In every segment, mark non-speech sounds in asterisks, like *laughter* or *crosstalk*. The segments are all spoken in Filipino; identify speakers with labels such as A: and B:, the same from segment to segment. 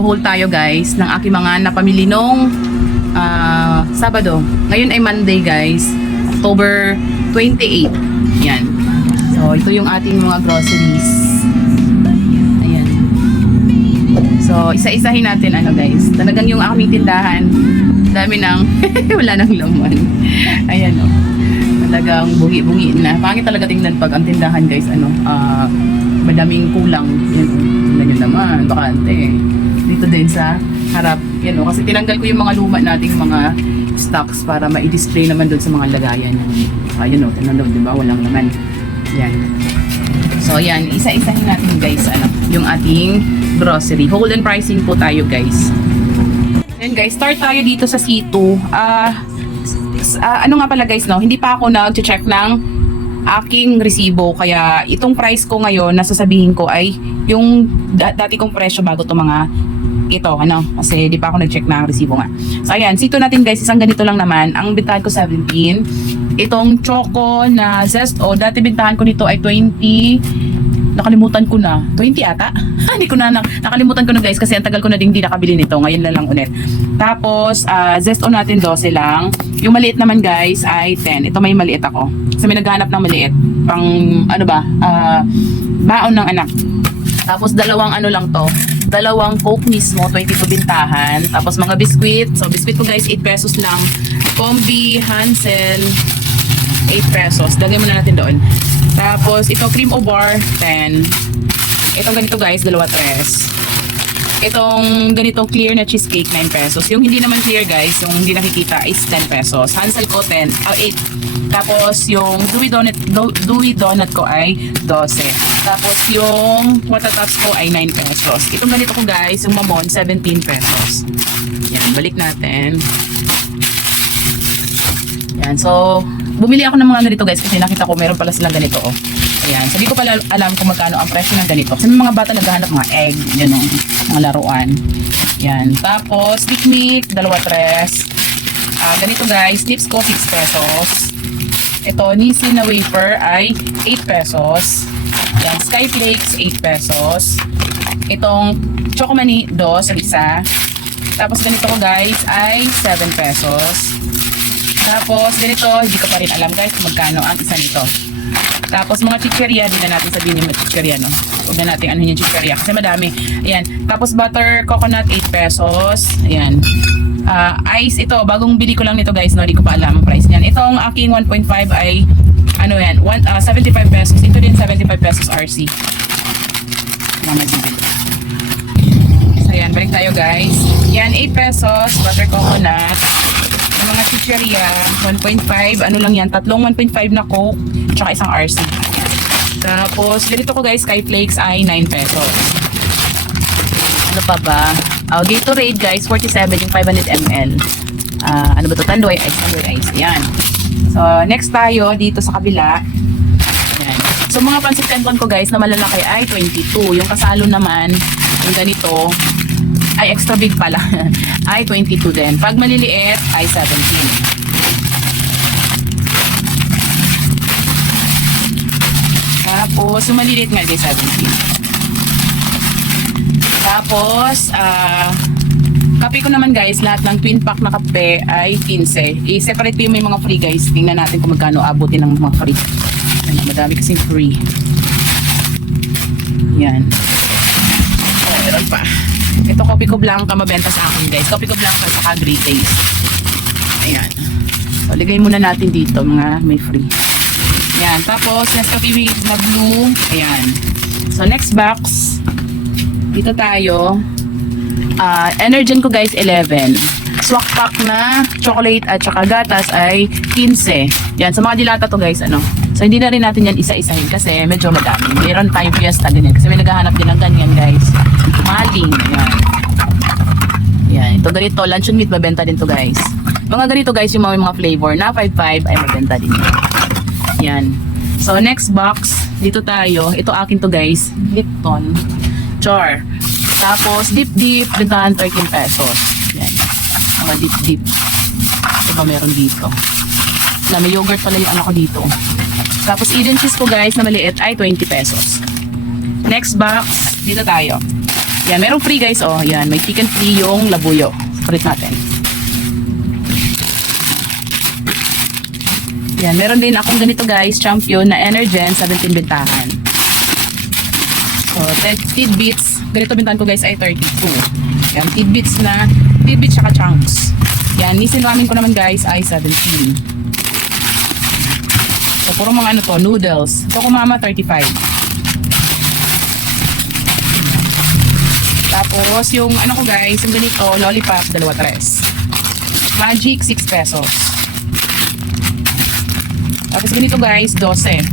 A: mag-haul tayo guys ng aking mga napamili nung ah, Sabado. Ngayon ay Monday guys, October 28. Yan. So, ito yung ating mga groceries. Ayan. So, isa-isahin natin ano guys. Talagang yung aming tindahan, dami ng, *laughs* wala nang laman. Ayan o. Talagang bungi-bungi na. Pangit talaga tingnan pag ang tindahan guys, ano, ah, madaming kulang. Yan o. Tingnan nyo naman, bakante. Dito din sa harap. Yan o. Kasi tinanggal ko yung mga luma nating mga stocks para ma-display naman doon sa mga lagayan. Ayun o, tingnan doon, di ba? Walang laman. Yan. So, yan. Isa-isahin natin guys, ano, yung ating grocery. Hold and pricing po tayo guys. Yan guys, start tayo dito sa C2. Ah, s- ah, ano nga pala guys, no? Hindi pa ako nag-check ng aking resibo. Kaya itong price ko ngayon, nasasabihin ko ay yung da- dati kong presyo bago to mga ito, ano? Kasi di pa ako nag-check ng resibo nga. So ayan, sito natin guys, isang ganito lang naman. Ang bintahan ko 17. Itong choco na zesto, dati bintahan ko nito ay 20 nakalimutan ko na. 20 ata? *laughs* Hindi ko na, na nakalimutan ko na guys kasi ang tagal ko na din hindi nakabili nito. Ngayon na lang ulit. Tapos, ah, zesto natin 12 lang. Yung maliit naman guys ay 10. Ito may maliit ako. Kasi may naghanap ng maliit. Pang, ano ba, ah, baon ng anak. Tapos dalawang ano lang to. Dalawang Coke mismo, 22 bintahan. Tapos mga biskwit. So biskwit ko guys, 8 pesos lang. Combi, Hansel, 8 pesos. Dagay muna natin doon. Tapos ito cream o bar, 10. Itong ganito guys, dalawa tres. Itong ganitong clear na cheesecake, 9 pesos. Yung hindi naman clear guys, yung hindi nakikita is 10 pesos. Hansel ko 10, oh 8. Tapos yung Dewey Donut, Do- Dewey Donut ko ay 12. Tapos yung Watatops ko ay 9 pesos. Itong ganito ko guys, yung Mamon, 17 pesos. Yan, balik natin. Yan, so, bumili ako ng mga ganito guys kasi nakita ko meron pala silang ganito oh. Ayan, so di ko pala alam kung magkano ang presyo ng ganito. Kasi mga bata naghahanap mga egg, yun oh, mga laruan. Yan, tapos, picnic, dalawa tres. Ah, ganito guys, tips ko 6 pesos. Ito, Nisi na wafer ay 8 pesos. Yan, Skyflakes, 8 pesos. Itong Chocomani, 2, isa. Tapos ganito ko guys ay 7 pesos. Tapos, ganito, hindi ko pa rin alam guys kung magkano ang isa nito. Tapos, mga chicheria, di na natin sabihin yung mga chicheria, no? Huwag na natin ano yung chicheria kasi madami. Ayan. Tapos, butter coconut, 8 pesos. Ayan. Ah, ice, ito, bagong bili ko lang nito guys, no? Hindi ko pa alam ang price niyan. Itong aking 1.5 ay, ano yan, one, ah, 75 pesos. Ito din 75 pesos RC. Mga bibili. So, ayan, balik tayo guys. Yan, 8 pesos, butter coconut. Yung mga chicheria, 1.5, ano lang yan, tatlong 1.5 na Coke, tsaka isang RC. Tapos, ganito ko guys, Skyflakes ay 9 pesos. Ano pa ba? Oh, Gatorade guys, 47 yung 500 ml. Ah, ano ba to? Tandoy ice, tandoy ice. Yan. So, next tayo dito sa kabila. Yan. So, mga pansit canton ko guys na malalaki ay 22. Yung kasalo naman, yung ganito, ay extra big pala, *laughs* ay 22 din. Pag maliliit, ay 17. Tapos, yung maliliit nga, guys, 17. Tapos, ah, kape ko naman guys, lahat ng twin pack na kape ay 15. I-separate ko yung may mga free guys. Tingnan natin kung magkano abutin ng mga free. Ano, madami kasing free. Yan. Oh, meron pa. Ito, kopi ko blanca mabenta sa akin guys. Kopi ko blanca sa Great Taste. Ayan. So, ligay muna natin dito mga may free. Ayan. Tapos, Nescafe Mix na blue. Ayan. So, next box. Dito tayo. Ah, Energen ko guys 11. Swak pack na chocolate at saka gatas ay 15. Yan, sa mga dilata to guys, ano. So, hindi na rin natin yan isa-isahin kasi medyo madami. Meron tayong fiesta din yan kasi may naghahanap din ng ganyan guys. Maling. Yan. Yan. Ito ganito. Luncheon meat mabenta din to guys. Mga ganito guys, yung mga, mga flavor na 5-5 ay mabenta din. Yan. So, next box. Dito tayo. Ito akin to guys. Lipton. Char. Tapos, dip dip. Bentahan 13 pesos. Yan. Mga dip dip. Ito ba meron dito? Na may yogurt pala yung ano ko dito. Tapos, Eden cheese ko guys na maliit ay 20 pesos. Next box. Dito tayo. Yan, merong free guys, oh. Yan, may chicken free yung labuyo. Split natin. Yan, meron din akong ganito guys, champion na Energen 17 bintahan. So, ted- tidbits, ganito bintahan ko guys ay 32. Yan, tidbits na, tidbits saka chunks. Yan, nisin ramen ko naman guys ay 17. So, puro mga ano to, noodles. Ito ko mama, 35. Tapos, yung ano ko guys, yung ganito, lollipop, dalawa tres. Magic, 6 pesos. Tapos ganito guys, 12.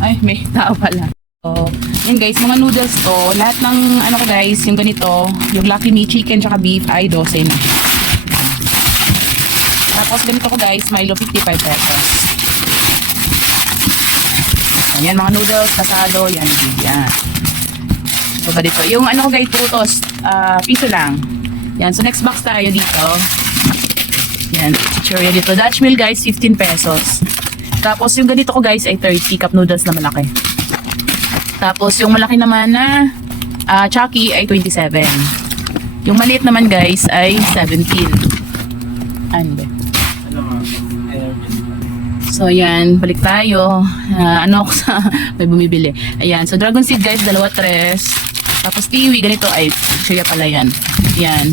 A: Ay, may tao pala. So, yun guys, mga noodles to. Lahat ng ano ko guys, yung ganito, yung Lucky Me chicken tsaka beef ay 12 na. Tapos ganito ko guys, Milo 55 pesos. Ayan, mga noodles, kasado, yan, yan. So, ganito. Yung ano ko guys, putos, ah, piso lang. Yan, so next box tayo dito. Yan, Cheerio dito. Dutch meal guys, 15 pesos. Tapos yung ganito ko guys ay 30 cup noodles na malaki. Tapos yung malaki naman na ah Chucky ay 27. Yung maliit naman guys ay 17. Ano ba? So ayan, balik tayo. Ah, ano ako sa *laughs* may bumibili. Ayan, so dragon seed guys, dalawa tres. Tapos kiwi, ganito ay siya pala yan. Yan.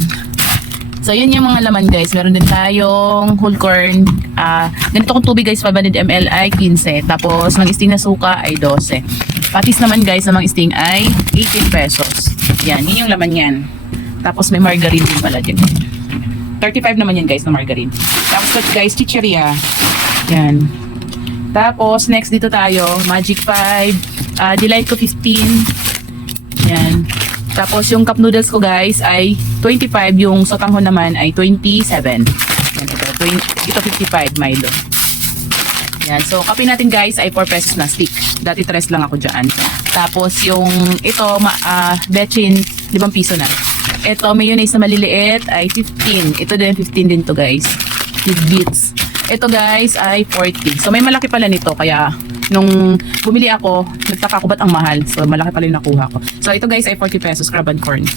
A: So, yun yung mga laman guys. Meron din tayong whole corn. ah ganito kong tubig guys, 500 ml ay 15. Tapos, ng sting na suka ay 12. Patis naman guys, ng mga sting ay 18 pesos. Yan, yun yung laman yan. Tapos, may margarine din pala din. 35 naman yan guys na margarine. Tapos guys, chicheria. Yan. Tapos, next dito tayo, Magic 5. ah Delight ko 15. Yan. Tapos yung cup noodles ko guys ay 25, yung sotanghon naman ay 27. Yan, ito, 20, ito 55 Milo. Yan, so kape natin guys ay 4 pesos na stick. Dati 3 lang ako dyan. Tapos yung ito, ma, ah, bechin, 5 piso na. Ito, mayonnaise na maliliit ay 15. Ito din, 15 din to guys. Tidbits. Ito guys ay 40. So may malaki pala nito kaya nung bumili ako, nagtaka ko ba't ang mahal. So malaki pala yung nakuha ko. So ito guys ay 40 pesos crab and corn.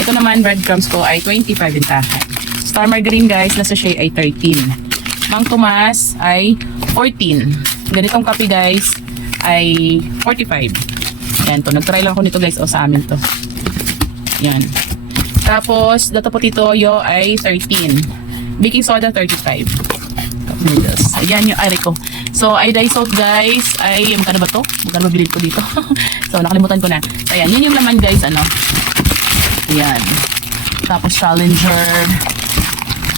A: Ito naman breadcrumbs ko ay 25 bintahan. Star margarine guys na sachet ay 13. Mang Tomas ay 14. Ganitong kape guys ay 45. Yan to. Nagtry lang ako nito guys o sa amin to. Yan. Tapos, dato po tito yo ay 13. Baking soda 35 cup noodles. Ayan yung ari ko. So, iodine salt guys, ay, magkano ba to? Magkano ba bilhin ko dito? *laughs* so, nakalimutan ko na. Ayan, yun yung laman guys, ano. Ayan. Tapos, Challenger.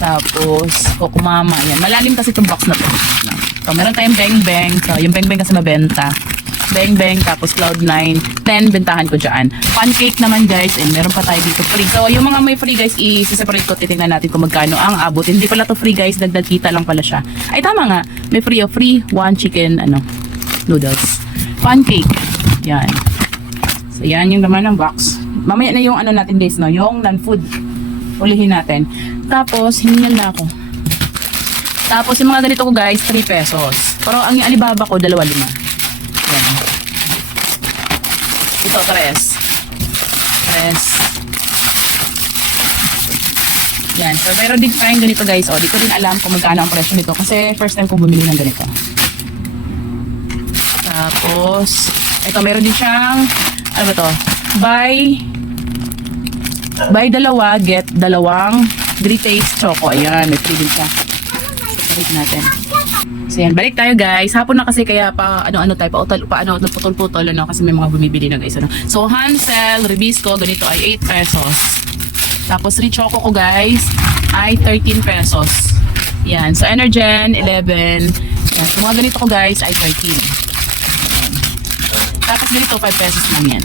A: Tapos, Kokumama. Ayan, malalim kasi itong box na to. So, meron tayong Bang Bang. So, yung Bang Bang kasi mabenta. Bang Bang, tapos Cloud9. 10, bentahan ko dyan. Pancake naman guys, and meron pa tayo dito free. So, yung mga may free guys, i-separate ko, titingnan natin kung magkano ang abot. Hindi pala to free guys, dagdag kita lang pala siya. Ay, tama nga. May free o free, one chicken, ano, noodles. Pancake. Yan. So, yan yung laman ng box. Mamaya na yung ano natin guys, no? Yung non-food. Ulihin natin. Tapos, hiningal na ako. Tapos, yung mga ganito ko guys, 3 pesos. Pero ang yung Alibaba ko, dalawa lima. Yan. Ito, tres. Tres. Yan. So, meron din tayong ganito guys. O, di ko din alam kung magkano ang presyo nito. Kasi first time ko bumili ng ganito. Tapos, ito, meron din siyang, ano ba to? Buy, buy dalawa, get dalawang Great Taste Choco. Ayan, may din siya. Separate natin. So yan, balik tayo guys. Hapon na kasi kaya pa ano-ano tayo, pa, utol, pa ano, putol-putol ano, kasi may mga bumibili na guys. Ano. So Hansel, Ribisco, ganito ay 8 pesos. Tapos Richoco ko guys ay 13 pesos. Yan. So Energen, 11. Yan. So mga ganito ko guys ay 13. Yan. Tapos ganito, 5 pesos lang yan.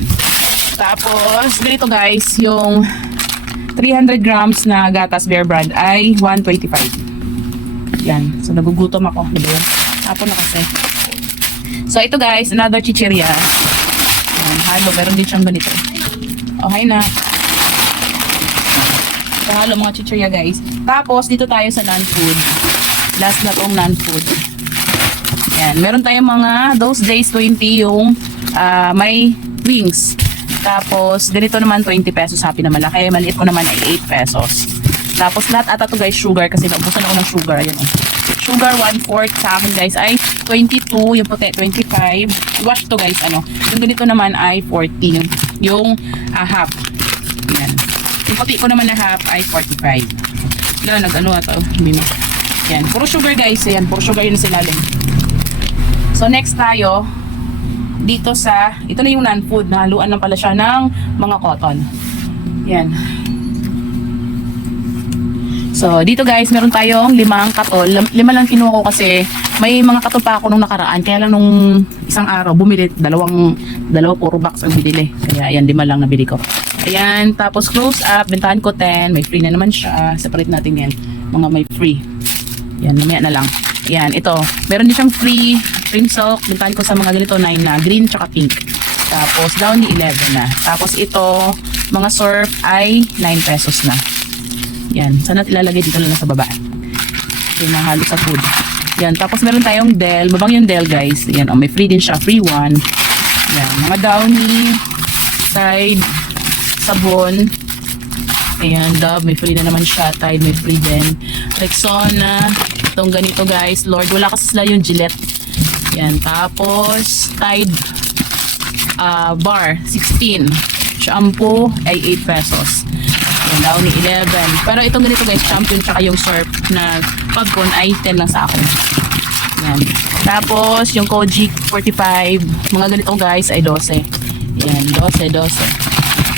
A: Tapos ganito guys, yung 300 grams na gatas bear brand ay 125. Yan. So, nagugutom ako. Diba yun? Hapon na kasi. So, ito guys, another chicheria. Yan, halo. Meron din siyang ganito. Okay na. So, halo mga chicheria guys. Tapos, dito tayo sa non-food. Last na tong non-food. Yan. Meron tayong mga, those days 20 yung ah, may wings. Tapos, ganito naman 20 pesos happy na malaki. Maliit ko naman ay 8 pesos. Tapos, lahat ata to guys, sugar. Kasi naubusan ako ng sugar. Ayan oh. Sugar 1/4 sa akin guys ay 22. Yung puti, 25. Wash to guys, ano. Yung ganito naman ay 40. Yung, ah, half. Yan. Yung puti ko naman na half ay 45. Wala, nag-ano ata. Hindi na. Yan. Puro sugar guys. Yan. Puro sugar yun sa ilalim. So, next tayo dito sa, ito na yung non-food, nahaluan lang pala siya ng mga cotton. Yan. So, dito guys, meron tayong limang katol. Lim- Lima lang kinuha ko kasi may mga katol pa ako nung nakaraan. Kaya lang nung isang araw, bumili, dalawang, dalawa puro box ang binili. Kaya ayan, lima lang nabili ko. Ayan, tapos close up, bentahan ko 10. May free na naman siya. Separate natin yan. Mga may free. Yan, mamaya na lang. Yan, ito. Meron din siyang free cream silk. Bentahan ko sa mga ganito 9 na. Green tsaka pink. Tapos downy 11 na. Tapos ito, mga surf ay 9 pesos na. Yan. Sana ilalagay dito lang sa baba. Yung mahalo sa food. Yan. Tapos meron tayong Del. Babang yung Del guys. Yan. Oh, may free din siya. Free one. Yan. Mga downy. Side. Sabon. Ayan. Dove. May free na naman siya. Tide. May free din. Rexona. Itong ganito guys. Lord. Wala kasi sila yung Gillette. Yan. Tapos Tide. ah bar. 16. Shampoo ay 8 pesos. Yung Downy 11. Pero itong ganito guys, champion tsaka yung surf na pagkon ay 10 lang sa akin. Yan. Tapos yung Koji 45, mga ganito guys ay 12. Yan, 12, 12.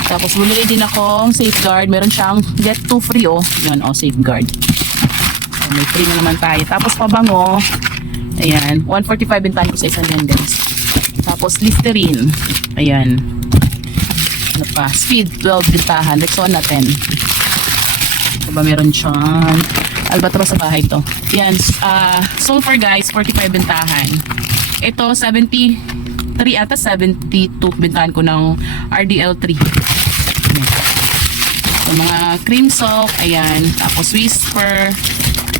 A: Tapos bumili din akong safeguard. Meron siyang get 2 free oh. Yan oh, safeguard. So, may free na naman tayo. Tapos pabango. Ayan, 145 bintahan ko sa isang yan. Tapos Listerine. Ayan, ano pa, speed 12 bintahan, Rexona 10. Ito ba meron siyang Albatros sa bahay to. Yan, ah sulfur guys, 45 bintahan. Ito, 73 ata, 72 bintahan ko ng RDL 3. So, mga cream soap, ayan. Tapos Whisper,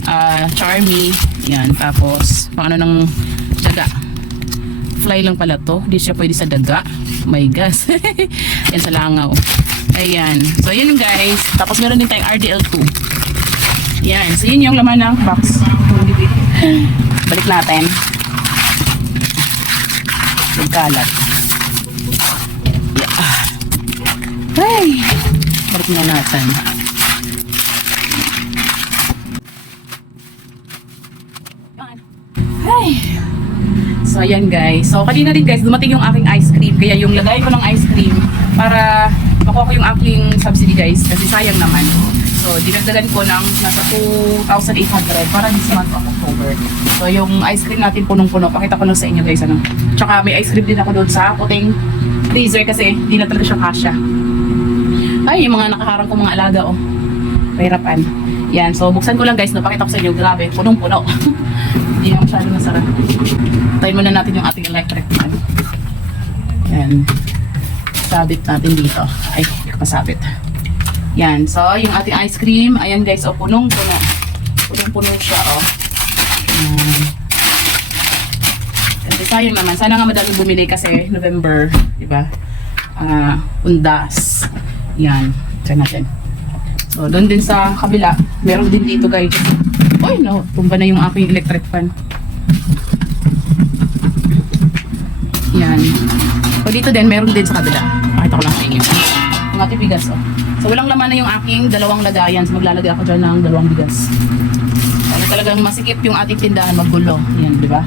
A: ah Charmy, ayan. Tapos, pang ano ng daga. Fly lang pala to. Hindi siya pwede sa daga. My gosh. *laughs* Yan sa langaw. Ayan. So, yun guys. Tapos meron din tayong RDL2. Yan. So, yun yung laman ng box. *laughs* Balik natin. Yung kalat. Yeah. Ay! Balik na natin. So, ayan guys. So, kanina rin guys, dumating yung aking ice cream. Kaya yung lagay ko ng ice cream para makuha ko yung aking subsidy guys. Kasi sayang naman. So, dinagdagan ko ng nasa 2,800 para this month of October. So, yung ice cream natin punong-puno. Pakita ko lang sa inyo guys. Ano. Tsaka may ice cream din ako doon sa puting freezer kasi hindi na talaga siya kasya. Ay, yung mga nakaharang kong mga alaga oh. Pahirapan. Yan. So, buksan ko lang guys. Napakita ko sa inyo. Grabe. Punong-puno. *laughs* Hindi na masyado masarap. Tayo muna natin yung ating electric fan. Yan. Sabit natin dito. Ay, masabit. Yan. So, yung ating ice cream. Ayan guys. O, punong-puno. Punong-puno siya, oh. Yan. Kasi sayang naman. Sana nga madami bumili kasi November, di ba? Ah, undas. Yan. Try natin. So, doon din sa kabila, meron din dito guys. Uy, no, tumba na yung aking electric fan. Yan. So, dito din, meron din sa kabila. Pakita ko lang sa inyo. Yung ating bigas, oh. So, walang laman na yung aking dalawang lagayan. So, maglalagay ako dyan ng dalawang bigas. Para talagang masikip yung ating tindahan, magulo. Yan, di ba?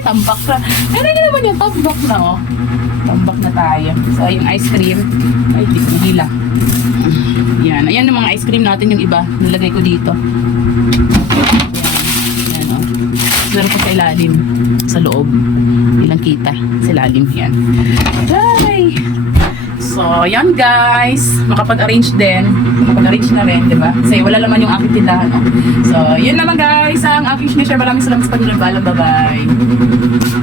A: Tambak na. Ano yun naman yung tambak na, oh. Tambak na tayo. So, yung ice cream. Ay, di ko. Yan. Ayan yung mga ice cream natin, yung iba. Nilagay ko dito. Yan. Yan, oh. Meron ko sa ilalim. Sa loob. Ilang kita. Sa ilalim. Yan. Ay! So, yan guys. Makapag-arrange din. Makapag-arrange na rin, di ba? Kasi wala naman yung aking tindahan. Oh. So, yun naman guys. Ang aking share. Maraming salamat sa paglalabala. Bye-bye.